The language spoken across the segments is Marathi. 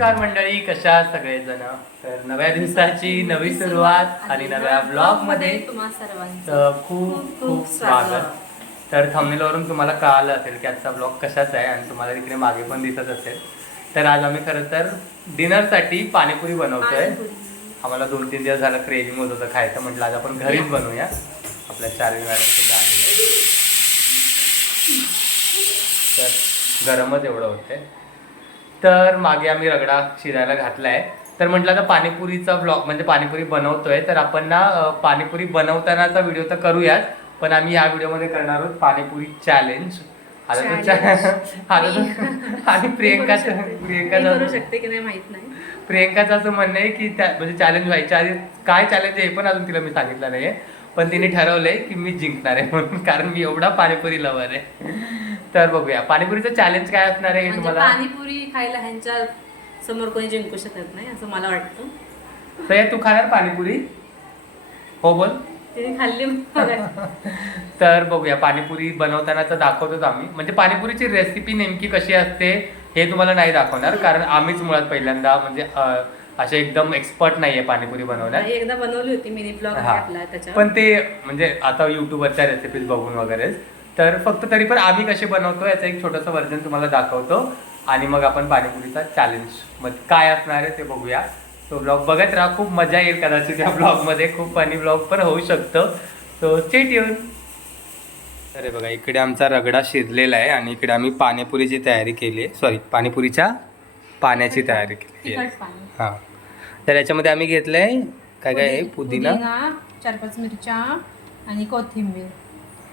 नमस्कार मंडळी, कशा आहात सगळेजण. तर नव्या दिवसाची नवी सुरुवात आणि नव्या ब्लॉग मध्ये तुम्हा सर्वांचं खूप खूप स्वागत. तर थंबनेलवरून तुम्हाला कळालं असेल की आजचा ब्लॉग कशाचा आहे आणि तुम्हाला तिकडे मागे पण दिसत असेल. तर आज आम्ही खरं तर डिनरसाठी पाणीपुरी बनवतोय. आम्हाला 2-3 दिवस झालं क्रेविंग होत होतं खायचं, म्हटलं आज आपण घरीच बनवूया. आपल्या चार्वी मॅडम सुद्धा आलेले, तर गरमच एवढं होतंय. तर मागे आम्ही रगडा शिजायला घातलाय. तर म्हटलं आता पाणीपुरीचा ब्लॉग म्हणजे पाणीपुरी बनवतोय, तर आपण ना पाणीपुरी बनवतानाचा व्हिडिओ तर करूयाच, पण आम्ही या व्हिडिओमध्ये करणार आहोत पाणीपुरी चॅलेंज. आणि प्रियंकाचं करू शकते की नाही माहित नाही. प्रियंकाचं असं म्हणणं आहे की म्हणजे चॅलेंज व्हायच्या आधी काय चॅलेंज आहे पण अजून तिला मी सांगितलं नाहीये, पण तिने ठरवलंय की मी जिंकणार आहे म्हणून, कारण मी एवढा पाणीपुरी लवर आहे. तर बघूया पाणीपुरीचं चॅलेंज काय असणार आहे तुम्हाला. पाणीपुरी खायला ह्यांच्या समोर कोणी जिंकू शकत नाही असं मला वाटतं. तर तू खाणार पाणीपुरी? हो बोल. तिने खाल्ली. तर बघूया पाणीपुरी बनवतानाच दाखवतोच आम्ही, म्हणजे पाणीपुरीची रेसिपी नेमकी कशी असते हे तुम्हाला नाही दाखवणार, कारण आम्हीच मुळात पहिल्यांदा म्हणजे असे एकदम एक्सपर्ट नाहीये पाणीपुरी बनवण्यात. एकदा बनवली होती मिनी ब्लॉग आपला त्याच्यावर, पण ते म्हणजे आता युट्यूबवरच्या रेसिपीज बघून वगैरे. तर फक्त तरी पण आम्ही कसे बनवतो याचं एक छोटंसं व्हर्जन तुम्हाला दाखवतो आणि मग आपण पाणीपुरीचा चॅलेंज मग काय असणार आहे ते बघूया. तो ब्लॉग बघत राहा, खूप मजा येईल कदाचित या ब्लॉगमध्ये, खूप फनी ब्लॉग पण होऊ शकतं. So stay tune. अरे बघा, इकडे आमचा रगडा शिजलेला आहे आणि इकडे आम्ही पाणीपुरीची तयारी केली आहे, सॉरी पाणीपुरीच्या पाण्याची तयारी केली आहे. हां, तर याच्यामध्ये आम्ही घेतलं आहे काय काय आहे, पुदिना, 4-5 मिरच्या आणि कोथिंबीर,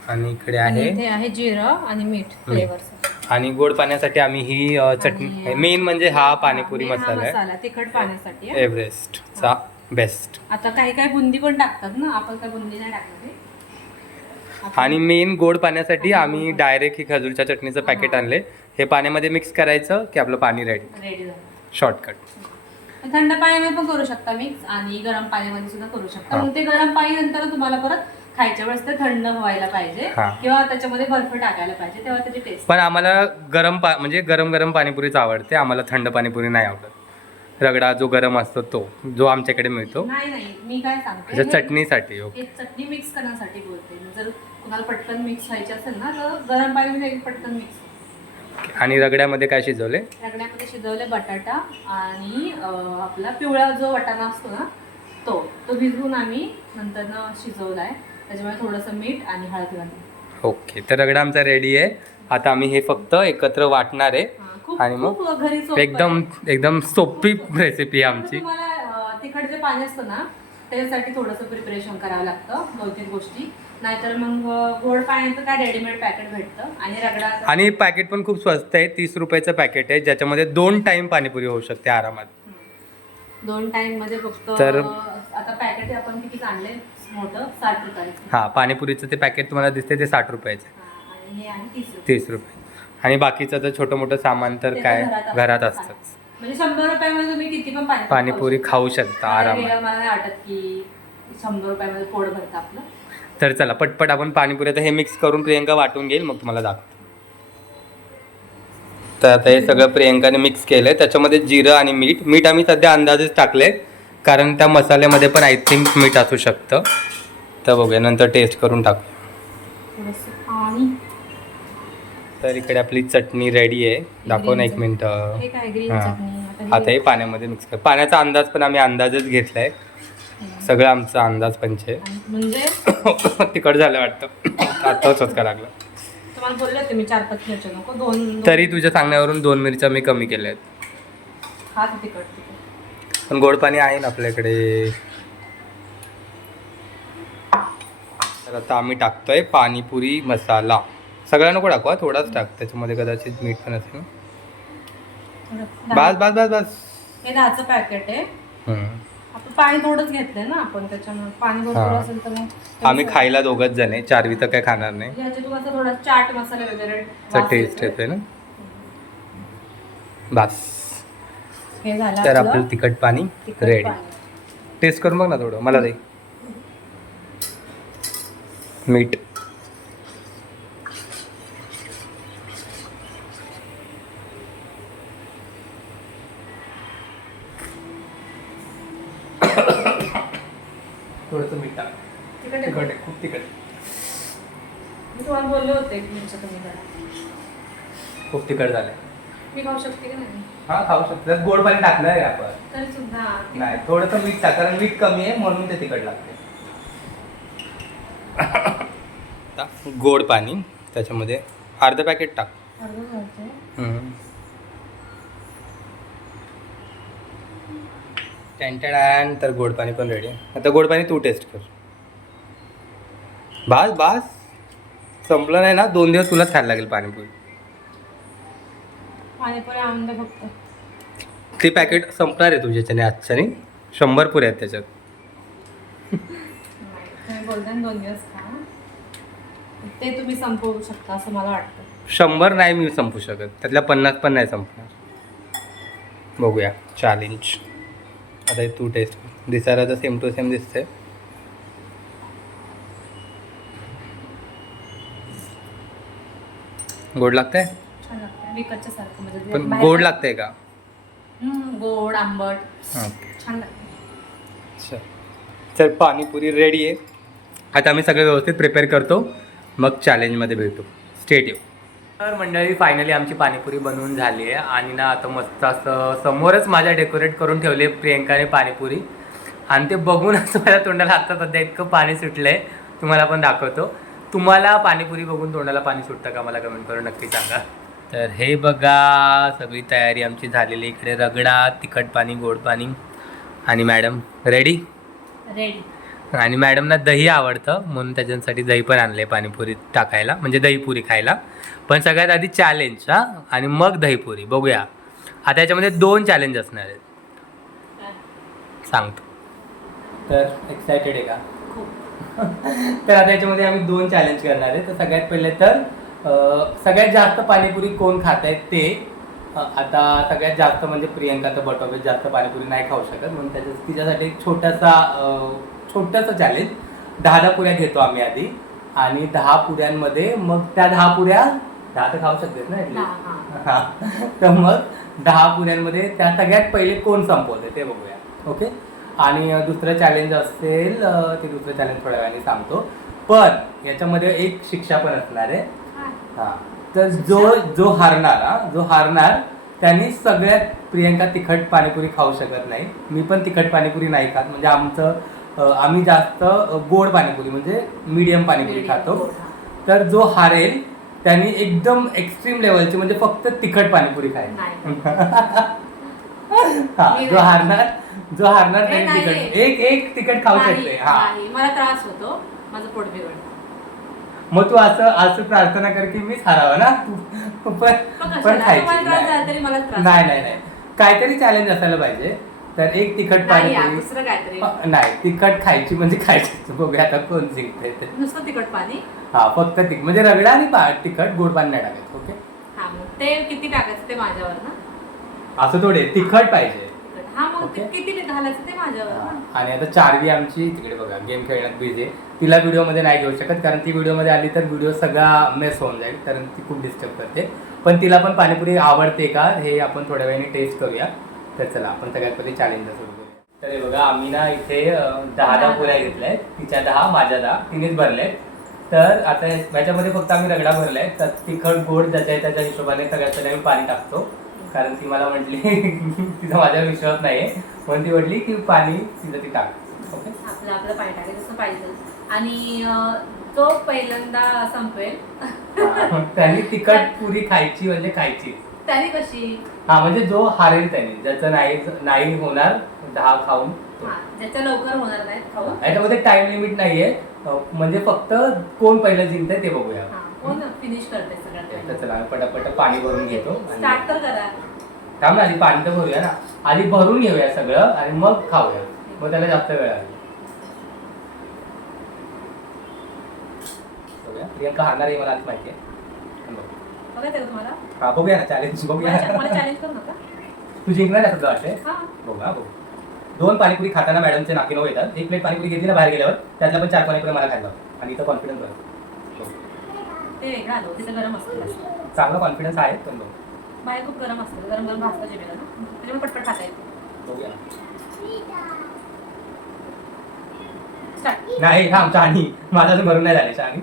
आणि इकडे आहे जिरं आणि मीठ फ्लेवरचं. आणि गोड पाण्यासाठी आम्ही ही चटणी, मेन म्हणजे हा पाणीपुरी मसाला आहे तिखट पाण्यासाठी एव्हरेस्टचा बेस्ट. आता काही काही बुंदी पण टाकतात ना, आपण काय बुंदी नाही टाकणार. आणि मेन गोड पाण्यासाठी आम्ही डायरेक्ट ही खजूरच्या चटणीचं पॅकेट आणले. हे पाण्यामध्ये मिक्स करायचं की आपलं पाणी रेडी झालं. शॉर्टकट. थंड पाण्यामध्ये पण करू शकता मिक्स आणि गरम पाण्यामध्ये सुद्धा करू शकता. मग ते गरम पाणी नंतर तुम्हाला परत खायच्या वेळेस ते थंड व्हायला पाहिजे किंवा त्याच्यामध्ये बर्फ टाकायला पाहिजे, तेव्हा त्याची टेस्ट. पण आम्हाला म्हणजे गरम गरम पाणीपुरीच आवडते, आम्हाला थंड पाणीपुरी नाही आवडत. रगडा जो गरम असतो तो जो आमच्याकडे मिळतो. नाही मी काय सांगते, चटणीसाठी चटणी मिक्स करण्यासाठी बोलते. जर तुम्हाला पटकन मिक्स व्हायची असेल ना तर गरम पाणी पटकन मिक्स. आणि रगड्यामध्ये काय शिजवले? रगड्यामध्ये शिजवले बटाटा आणि आपला पिवळा जो वाटाणा असतो ना तो भिजवून आम्ही नंतर शिजवलाय. त्याच्यामुळे थोडंसं मीठ आणि हळद घालून. ओके, तर रगडा आमचा रेडी आहे. आता आम्ही हे फक्त एकत्र वाटणार आहे आणि मग एकदम सोपी रेसिपी आमची. तुम्हाला तिखट जे पाणी असतं ना त्याच्यासाठी थोडंसं प्रिपरेशन करावं लागतं, 2-3 गोष्टी. नाहीतर मग गोड पाण्याचं काय रेडीमेड पॅकेट भेटतं आणि रगडा, आणि पॅकेट पण खूप स्वस्त आहे. 30 रुपयाचं पॅकेट आहे, ज्याच्यामध्ये 2 टाइम पाणीपुरी होऊ शकते आरामात. 2 टाइम मध्ये फक्त. तर आता पॅकेट आपण किती आणले मोठं, 60 रुपयाचं. हां, पाणीपुरीचं ते पॅकेट तुम्हाला दिसते ते 60 रुपयाचं आणि हे आहे 30 रुपये. आणि बाकीचं तर छोटं मोठं सामान तर काय घरात असतं. म्हणजे 100 रुपयामध्ये तुम्ही किती पण पाणीपुरी खाऊ शकता आरामात. मला नाही वाटत की 100 रुपयामध्ये पोट भरतं आपलं. तर चला पटपट आपण पाणीपुरी आता हे मिक्स करून प्रियंका वाटून घेईल, मग तुम्हाला दाखवतो. तर आता हे सगळं प्रियंकाने मिक्स केलंय. त्याच्यामध्ये जिरं आणि मीठ आम्ही सध्या अंदाजेच टाकले, कारण त्या मसाल्यामध्ये पण आय थिंक मीठ असू शकतं. तर बघूया, नंतर टेस्ट करून टाकू. तर इकडे आपली चटणी रेडी आहे. दाखव ना 1 मिनिटं. आता हे पाण्यामध्ये मिक्स कर. पाण्याचा अंदाज पण आम्ही अंदाजच घेतलाय, सगळं आमचा अंदाज पंच आहे. म्हणजे तिखट झालं वाटतं, आता चटका लागला. तुम्हाला बोलले होते मी 4-5 मिरच्या नको, 2. तरी तुझ्या सांगण्यावरून 2 मिरच्या मी कमी केल्या आहेत. पण गोड पाणी आहे ना आपल्याकडे. तर आता आम्ही टाकतोय पाणीपुरी मसाला. सगळा नको टाकू, थोडाच टाक, त्याच्यामध्ये कदाचित मीठ पण असेल. बस बस बस बस. हे 10चं पॅकेट आहे. आपण पाणी थोडंच घेतलंय ना आपण, त्याच्यामुळे पाणी भरपूर असेल तर मग आम्ही खायला 2घच जण आहे, चारवी तर काय खाणार नाही. ह्याच्यात थोडा चाट मसाला वगैरे टेस्ट येते ना. बस हे झालं. तर आपलं तिखट पाणी रेडी. टेस्ट करून बघ ना थोडं, मला दे मीठ. थोडंसं मीठ टाक. तिखट आहे तिखट का? आहे, खूप तिखट. मी तुम्हाला बोलले होते की मिरच्या कमी करा. खूप तिखट झालंय. मी खाऊ शकते का नाही? हा खाऊ शकतो. त्यात गोड पाणी टाकलं आहे आपण. तरी सुद्धा नाही, थोडंसं मीठ टाक, कारण मीठ कमी आहे म्हणून ते तिखट लागते. गोड पाणी त्याच्यामध्ये अर्ध पॅकेट टाक. अर्धं घालते. टॅन तर गोड पाणी पण रेडी आहे. आता गोड पाणी तू टेस्ट कर. बास बास, संपलं नाही ना, 2 दिवस तुलाच खायला लागेल पाणीपुरी. पाणीपुरी आणून दे फक्त. ते पॅकेट संपणार आहे तुझ्याच्याने आजच्याने. 100 पुऱ्या आहेत त्याच्यात. नाही, तुम्ही बोलता ना 2 दिवस खा, ते तुम्ही संपवू शकता असं मला वाटतं. 100 नाही मी संपू शकत, त्यातल्या 50 पण नाही संपणार. बघूया चॅलेंज. आता हे तू टेस्ट कर. दिसायला तर सेम टू सेम दिसते. गोड लागतंय छान लागतं विकतच्या सारखं, म्हणजे पण बाहेर- गोड लागतंय का? गोड आंबट ओके, छान लागतं. चल पाणीपुरी रेडी आहे. आता आम्ही सगळं व्यवस्थित प्रिपेअर करतो, मग चॅलेंजमध्ये भेटू. State you. तर मंडळी फायनली आमची पाणीपुरी बनवून झाली आहे आणि ना आता मस्त असं समोरच माझ्या डेकोरेट करून ठेवले प्रियंकाने पाणीपुरी, आणि ते बघूनच माझ्या तोंडाला आता सध्या इतकं पाणी सुटलं आहे. तुम्हाला पण दाखवतो. तुम्हाला पाणीपुरी बघून तोंडाला पाणी सुटतं का? मला कमेंट करून नक्की सांगा. तर हे बघा सगळी तयारी आमची झालेली. इकडे रगडा, तिखट पाणी, गोड पाणी, आणि मॅडम रेडी. रेडी. आणि मॅडमना दही आवडतं म्हणून त्याच्यासाठी दही पण आणलं आहे पाणीपुरी टाकायला, म्हणजे दहीपुरी खायला. पण सगळ्यात आधी चॅलेंज, हां, आणि मग दहीपुरी. बघूया आता याच्यामध्ये 2 चॅलेंज असणार आहेत, सांगतो. तर एक्सायटेड आहे का? तर आता याच्यामध्ये आम्ही 2 चॅलेंज करणार आहे. तर सगळ्यात पहिले तर सगळ्यात जास्त पाणीपुरी कोण खात आहेत ते. आता सगळ्यात जास्त म्हणजे प्रियंका तर बटोबेज जास्त पाणीपुरी नाही खाऊ शकत, म्हणून तिच्यासाठी एक छोटंसं चॅलेंज. 10 पुऱ्या घेतो आम्ही आधी, आणि 10 पुऱ्यांमध्ये मग त्या 10 पुऱ्या 10 तर खाऊ शकतेस ना ॲटलीस्ट. हां, तर मग 10 पुऱ्यांमध्ये त्या सगळ्यात पहिले कोण संपवते ते बघूया. ओके. आणि दुसरं चॅलेंज असेल, ते दुसरं चॅलेंज थोड्या वेळाने सांगतो. पण याच्यामध्ये एक शिक्षा पण असणार आहे. हां, तर जो हारणार त्यांनी सगळ्यात, प्रियंका तिखट पाणीपुरी खाऊ शकत नाही, मी पण तिखट पाणीपुरी नाही खात, म्हणजे आम्ही जास्त गोड पाणीपुरी म्हणजे मीडियम पाणीपुरी खातो. तर जो हारेल त्यांनी एकदम एक्स्ट्रीम लेवलची म्हणजे फक्त तिखट पाणीपुरी खायची. हा, जो हारणार त्यांनी तिखट एक तिखट खाऊ शकते. हा, मला त्रास होतो, माझं पोट बिघडतं. मग तू असं प्रार्थना कर की मीच हारावं ना, पण खायची नाही. काहीतरी चॅलेंज असायला पाहिजे. तर एक तिखट पाणीपुरी नाही, तिखट खायची म्हणजे खायची. बघूया आता कोण जिंकते ते. नुसतं तिखट पाणी. हा, फक्त तिखट म्हणजे रगडा आणि तिखट, गोड पाणी नाही टाकायचं. ओके. हा, मग ते किती टाकायचं ते माझ्यावर ना. असं थोडे तिखट पाहिजे. हा, मग किती घालायचं ते माझ्यावर. आणि आता चार्वी आमची तिकडे बघा गेम खेळण्यात बिझी आहे. तिला व्हिडिओमध्ये नाही घेऊ शकत, कारण ती व्हिडिओमध्ये आली तर व्हिडिओ सगळा मेस होऊन जाईल, कारण ती खूप डिस्टर्ब करते. पण तिला पण पाणीपुरी आवडते का हे आपण थोड्या वेळाने टेस्ट करूया. तर चला आपण सगळ्यात पहिले चॅलेंज सुरू करूया. तर हे बघा आम्ही ना इथे 10 पुऱ्या घेतल्या आहेत. तिच्या 10 माझ्या 10, तिनेच भरले. तर आता याच्यामध्ये फक्त आम्ही रगडा भरलाय. तर तिखट गोड ज्याच्या त्याच्या हिशोबाने सगळ्यात पहिले आम्ही पाणी टाकतो, कारण ती मला म्हटली तिचा माझ्यावर विश्वास नाही आहे, पण ती म्हटली की पाणी तिचं ती टाक. ओके. आपलं पाणी टाकायचं जसं पाहिजे. आणि तो पहिल्यांदा संपेल त्यांनी तिखट पुरी खायची म्हणजे खायची. त्याने कशी? हा, म्हणजे जो हारेल त्याने, ज्याचं नाही होणार 10 खाऊन, ज्याच्या लवकर होणार नाही खाऊन. याच्यामध्ये टाइम लिमिट नाहीये, म्हणजे फक्त कोण पहिलं जिंकतंय ते बघूया. कोण फिनिश करते सगळं. तर चला पटापट पाणी भरून घेतो. स्टार्ट तर करा. थांब ना, आधी पाणी तर भरूया ना. आधी भरून घेऊया सगळं आणि मग खाऊया, मग त्याला जास्त वेळ लागेल. प्रियंका हारणार आहे मला आधी माहिती आहे. बघायचं तुम्हाला. हा, बघूया ना चॅलेंज, बघूया. मला चॅलेंज करू नका. तू जिंकणार आहे तुला वाटते. हां, बघा. 2 पाणीपुरी खाताना मॅडमचे नाकी नऊ येतात. 1 प्लेट पाणीपुरी घेतली ना बाहेर गेल्यावर, त्यातल्या पण 4 पाणीपुरी मला खायला होतं. आणि इथं कॉन्फिडन्स बघ, ते वेगळं आलो. तिथं गरम असतं. चांगला कॉन्फिडन्स आहे. पण बाहेर खूप गरम असतं, गरम भाजतं जेवायला ना, त्याच्यामुळे पटपट खाता येतं. बघूया. start. नाही थांब शहाणी, माझा अजून भरून नाही झाले शहाणी.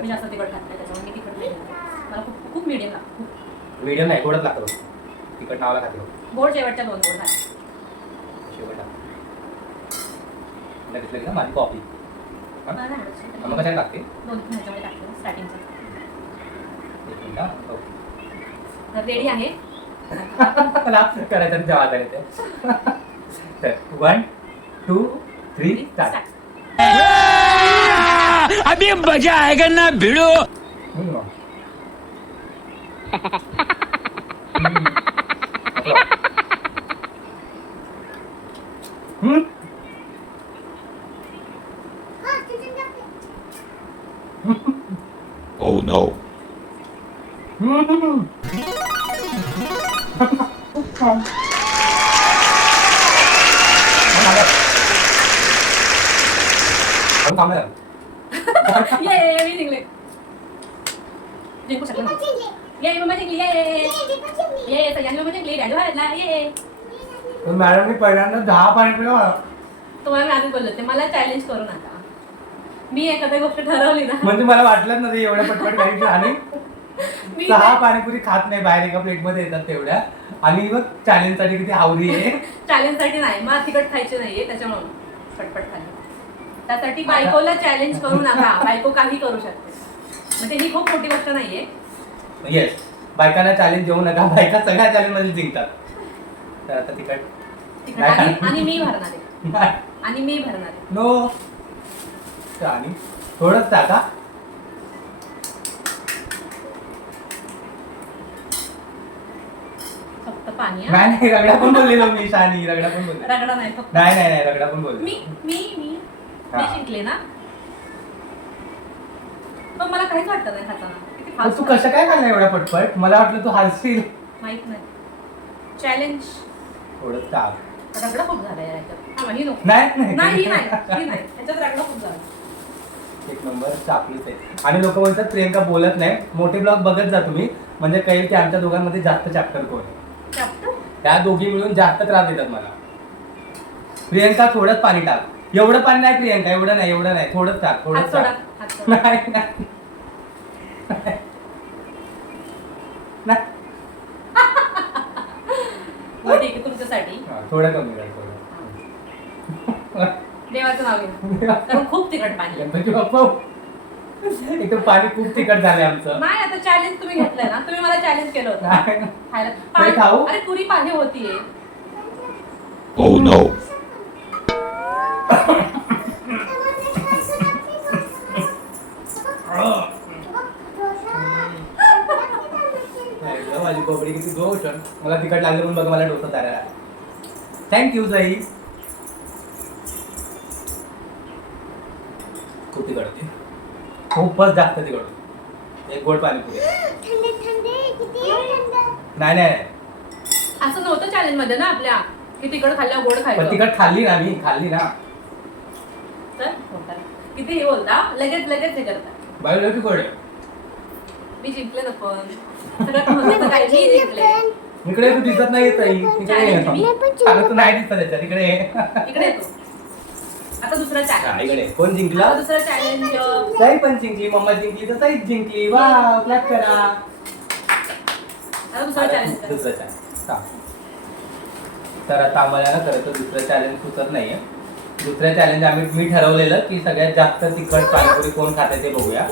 मी जास्त तिखट खात नाही त्याच्यामुळे मी तिखट नाही घेत. मला खूप खूप मिडियम लागतं. मीडियम नाही, गोडच लागतं बघ. तिखट नावाला खाते बघ. गोड शेवटच्या 2 गोड खात. शेवट घेतलं ना माझी कॉफी. मला नाही आवडत. मग कशाला लागते? 2-3 ह्याच्यामध्ये टाकतो स्टार्टिंगचं. एक मिनिट हा. हो. तर रेडी आहे. मला करायचं जेव्हा आता येते. तर 1 2 3 स्टार्ट. अभी मजा आएगा ना भिड़ो. Oh no. ये मी जिंकले. जिंकू शकलो ना. ये मम्मा जिंकली. ये सगळ्यांनी मम्मा जिंकली. डॅडू हरला. ये मॅडमनी पहिल्यांदा 10 पाणी पिलं. तुम्हाला मी आधीच बोलले होते मला चॅलेंज करू नका. मी एखादी गोष्ट ठरवली ना म्हणजे मला वाटलंच ना ते एवढ्या पटपट खायचं. आणि मी 6 पाणीपुरी खात नाही बाहेर, एका प्लेट मध्ये येतात तेवढ्या. आणि मग चॅलेंज साठी किती आवडी आहे. चॅलेंज साठी नाही मला तिखट खायचे नाहीये त्याच्यामुळे पटपट खाल्लं. त्यासाठी बायकोला चॅलेंज करू नका. बायको काही करू शकते म्हणजे ही खूप मोठी गोष्ट नाहीये. येस, बायकांना चॅलेंज देऊ नका. बायका सगळ्या चॅलेंज मध्ये जिंकतात. तर आता तिखट तिखट आणि मी भरणार आहे. आणि मी भरणार आहे. नो. आणि थोडंच टाका. फक्त पाणी नाही नाही, रगडा पण बोललेलो मी. शानी रगडा पण बोलले. रगडा नाही फक्त नाही नाही नाही, रगडा पण बोलले. मी मी मी हा. मी जिंकले ना. पण मला काहीच वाटत नाही खाताना. किती पण फास्ट तू कसं काय खाल्लं एवढ्या पटपट? मला वाटलं तू हलशील. माहित नाही. चॅलेंज थोडंच टाक. रगडा खूप झाला याच्यात. हा ही नको. नाही नाही ही नाही ही नाही याच्यात रगडा खूप झाला. एक नंबर चापलीच आहे. आणि लोक बोलतात प्रियंका बोलत नाही. मोठे ब्लॉग बघत जा तुम्ही, म्हणजे कळेल की आमच्या दोघांमध्ये जास्त चॅप्टर कोण आहे. चॅप्टर त्या दोघी मिळून जास्त त्रास देतात मला. प्रियंका थोडंच पाणी टाक. एवढं पाणी नाही प्रियंका, एवढं नाही एवढं नाही, थोडंच टाक. हात थोडंच सोडा टाक. हात सोडा. नाही नाही. नाही. बरं, ठीक आहे तुमच्यासाठी हा, थोडं कमी कर थोडं. देवाचं नाव घ्या. कारण खूप तिखट पाणी आहे. गणपती बाप्पा, इथं पाणी खूप तिखट झालंय आमचं. नाही आता चॅलेंज तुम्ही घेतलंय ना. तुम्ही मला चॅलेंज केलं होतं नाही. खायला. ते खाऊ? अरे पुरी पाणी होतीये. Oh no. माझी कोबडी किती गोड. मला तिखट लागलं म्हणून बघ मला डोसा तयार. थँक्यू साई. खूप तिखट होती, खूपच जास्त तिखट होती. एक गोड पाणीपुरी. नाही नाही, असं नव्हतं चॅलेंज मध्ये ना आपल्या की तिखट खाल्ल्यावर गोड पण खायचं. तिखट खाल्ली ना मी, खाल्ली ना. तर होता. किती हे बोलता लगेच लगेच हे करता. बाहेर तिखट आहे. मी जिंकले ना पण सगळ्यात महत्त्वाचं काय मी जिंकले. इकडे तू दिसत नाही येत आई. तिकडे ये. अगं तू नाही दिसत याच्या तिकडे ये. इकडे येतो. आता दुसरा हा, चॅलेंज. इकडे कोण जिंकला? आता दुसरा चॅलेंज. साई पण जिंकली, मम्मा जिंकली तर साईच जिंकली. वा, क्लॅप करा. आता दुसरा चॅलेंज. दुसरं चॅलेंज. तर आता आम्हाला ना खरं तर दुसरं चॅलेंज सुचत नाहीये. दुसरं चॅलेंज मी ठरवलेलं की सगळ्यात जास्त तिखट पाणीपुरी कोण खाते ते बघूया.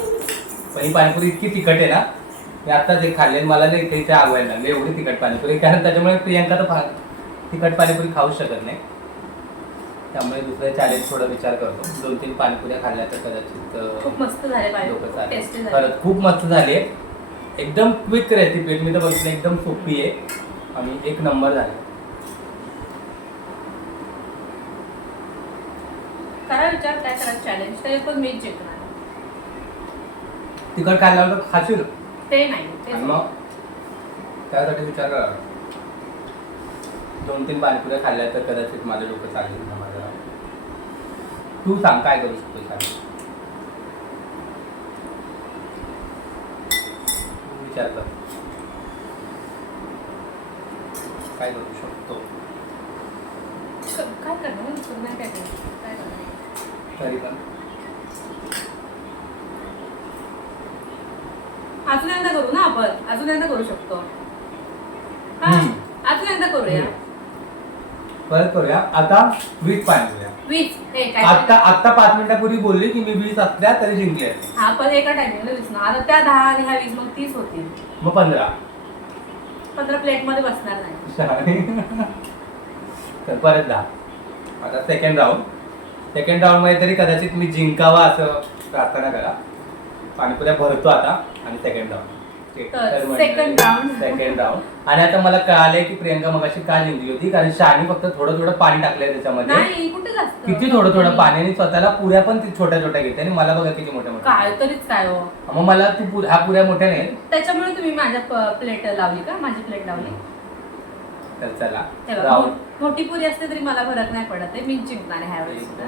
पण ही पाणीपुरी इतकी तिखट आहे ना, मी आत्ताच एक खाल्ली. मला नाही इथे आगवायला लागले एवढी तिखट पाणीपुरी. कारण त्याच्यामुळे प्रियंका तर तिखट पाणीपुरी खाऊच शकत नाही. त्यामुळे दुसरं चॅलेंज थोडा विचार करतो. 2-3 पाणीपुऱ्या खाल्ल्या तर कदाचित खूप मस्त झाले डोकं पाहिजे. टेस्टी चालेल. झाले. खरंच खूप मस्त झाली आहे. एकदम क्विक रेसिपी. मी तर बघितलं एकदम सोपी आहे आणि एक नंबर झाली. करा विचार काय करा चॅलेंज. ते पण मीच जिंकणार. तिखट खाल्ल्यावर तर खाशील. ते नाही ते आणि मग त्यासाठी विचार करा. 2-3 पाणीपुऱ्या खाल्ल्या तर कदाचित माझं डोकं चालेल ना माझं. तू सांग काय करू शकतो. सांग, विचार कर काय करू शकतो. काय करणार ना, दुसरं नाही काय करणार. तरी पण अजून एकदा करू ना आपण, अजून एकदा करू शकतो. हा, हम्म. अजून एकदा करूया. परत करूया. आता 20 पाणी. 20 हे काय आता 5 मिनिटापूर्वी बोलली की मी 20 असल्या तरी जिंकले असते. हा, पण एका टायमिंगला 20 ना. आता त्या 10 आणि ह्या 20 मग 30 होतील. मग 15. 15 प्लेट मध्ये बसणार नाही. तर परत 10. आता सेकंड राऊंड मध्ये तरी कदाचित मी जिंकावा असं प्रार्थना करा. पाणीपुऱ्या भरतो आता आणि सेकंड राऊंड. second round. आणि आता मला कळालंय की प्रियंका मगाशी का जिंकली होती, कारण शहानी फक्त थोडं पाणी टाकलंय त्याच्यामध्ये. नाही, कुठे जास्त. किती थोडं पाणी, आणि स्वतःला पुऱ्या पण ती छोट्या घेते आणि मला बघा किती मोठ्या काय तरीच काय हो. मग मला तू ह्या पुऱ्या मोठ्या नाही. त्याच्यामुळे तुम्ही माझ्या प्लेट लावली का, माझी प्लेट लावली. तर चला हे बघा, मोठी पुरी असते तरी मला फरक नाही पडत आहे. मी जिंकणार आहे ह्या वेळेस सुद्धा.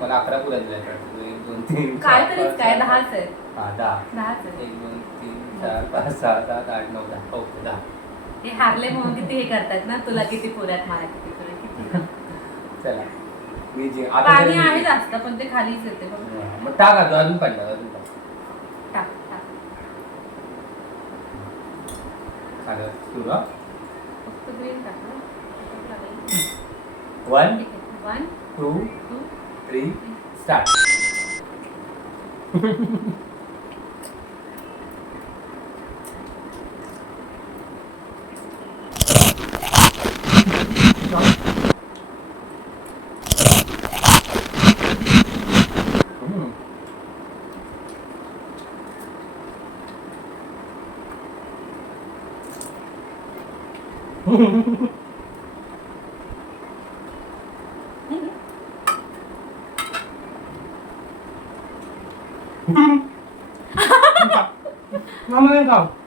मला 11 पुऱ्या दिल्या. 1 2 3 काय तरीच काय 10च आहे. हा 10. 10च आहे. 1 2 3 4 5 6 7 8 9 10. ओके 10. हे हारले म्हणून किती हे करतायत ना, तुला किती पुऱ्यात, मला किती पुऱ्या, किती. चला मी पाणी आहे जास्त पण ते खालीच येते बघ. मग टाक आता, अजून पाणी टाक टाक. चालेल सुरू हा. फक्त ग्रीन टाकलं. 1 1 2 2 3 स्टार्ट.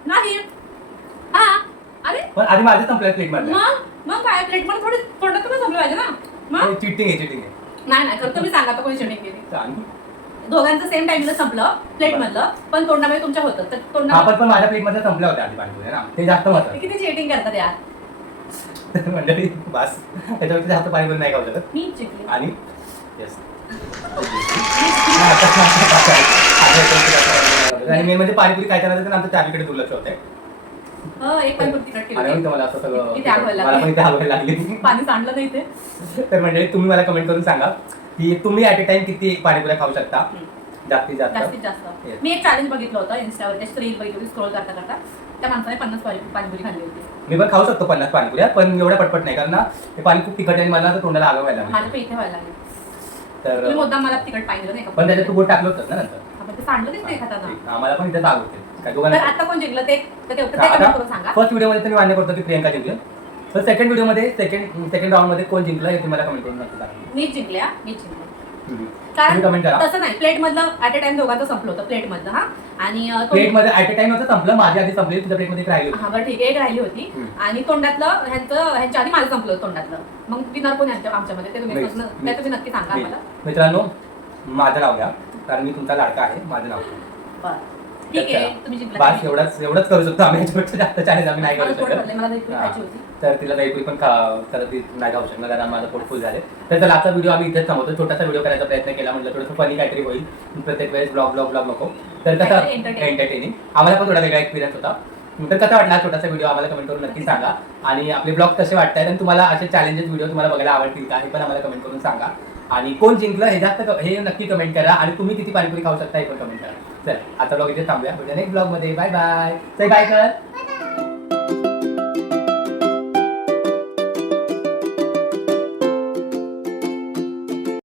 नाही. हा, अरे पण आधी माझं संपलं प्लेट मध्ये. मग काय प्लेट मध्ये थोडी तोंडात पण संपलं पाहिजे ना. मग चिटिंग आहे. नाही तर तुम्ही सांगा, तर कोणी चिटिंग केली. चालेल. दोघांचं सेम टाइमला संपलं प्लेट मधलं, पण तोंडामध्ये तुमच्या होतं तर तोंडामध्ये पण माझ्या प्लेट मध्ये संपल्या होत्या आधी पाणीपुऱ्या ना, ते जास्त मत. किती चीटिंग करतात यार. मंडळी बस त्याच्यावरती जास्त पाणीपुरी नाही खाऊ शकत. मी जिंकले. आणि येस आणि मेन म्हणजे पाणीपुरी खायच्या नंतर आमच्या चावीकडे दुर्लक्ष होते. एक पण तिखट आणि केली. मग तुम्हाला असं सगळं किती आगवायला मला पण इथे आगवायला लागली. पाणी सांडलं नाही ते. तर मंडळी तुम्ही मला कमेंट करून सांगा की तुम्ही ॲट अ टाइम किती पाणीपुऱ्या खाऊ शकता जास्तीत जास्तीत जास्त. जास्त. मी एक चॅलेंज बघितलं होतं इंस्टावर, त्या रील बघितली होती स्क्रोल करता करता. त्या माणसाने 50 पाणीपुरी खाल्ली होती. मी पण खाऊ शकतो 50 पाणीपुऱ्या, पण एवढ्या पटपट नाही, कारण ना ते पाणी खूप तिखट आहे आणि मला तोंडाला आग व्हायला माझ्या लागली. पे इथे व्हायला लागली. तर तुम्ही मुद्दाम मला तिखट पाहिलं नाही का. पण त्याच्यात तू गोड टाकलं होतं ना नंतर. आपण ते सांडलं नाही ते खाताना. आम्हाला पण इथे आग होते काय तर दोघांना. आता कोण जिंकलं ते कमेंट करून सांगा. फर्स्ट व्हिडिओमध्ये तुम्ही मान्य करतो की प्रियंका जिंकली, तर सेकंड व्हिडिओमध्ये सेकंड राऊंडमध्ये कोण जिंकलं हे तुम्हाला कमेंट करून नक्की सांगा. मीच जिंकल्या, मीच जिंकले. तुम्ही कारण कमेंट करा. तसं नाही, प्लेट मधलं ऍट अ टाइम दोघांचं संपलं होतं प्लेट मधलं. हा, आणि प्लेट मध्ये ऍट अ टाइम होतं संपलं, माझ्या आधी संपली, तुझ्या प्लेट मध्ये राहिली होती. हा बरं ठीक आहे, एक राहिली होती. आणि तोंडातलं ह्यांच्या आधी माझं संपलं होतं तोंडातलं. मग विनर कोण आमच्यामध्ये ते तुम्ही नक्की सांगा आम्हाला. मित्रांनो माझं नाव घ्या, कारण मी तुमचा लाडका आहे. माझं नाव घ्या. बरं ठीक आहे, तुम्ही जिंकला. बस एवढंच करू शकतो आम्ही, याच्यापेक्षा जास्त चॅलेंज आम्ही नाही करू मला पोट शकत. भरलंय, मला दहीपुरी खायची होती. तर तिला दहीपुरी पण करत नाही खाऊ शकणार, कारण माझं पोट फुल झाले. तर चला आजचा व्हिडिओ आम्ही इथेच थांबवतो. छोटासा व्हिडिओ करायचा प्रयत्न केला, म्हटलं थोडंसं फनी काहीतरी होईल, प्रत्येक वेळेस ब्लॉग नको. तर कसं एंटरटेनिंग, आम्हाला पण थोडा वेगळा एक्सपिरियन्स होता. तर कसा वाटला छोटासा व्हिडिओ आम्हाला कमेंट करून नक्की सांगा. आणि आपले ब्लॉग कसे वाटतात आणि तुम्हाला असे चॅलेंजेस व्हिडिओ तुम्हाला बघायला आवडतील का हे पण आम्हाला कमेंट करून सांगा. आणि कोण जिंकलं हे नक्की कमेंट करा. आणि तुम्ही किती पाणीपुरी खाऊ शकता हे पण कमेंट करा. चल आता ब्लॉग इथे थांबूया, भेटूया नेक्स्ट ब्लॉग मध्ये. Bye bye. बाय कर.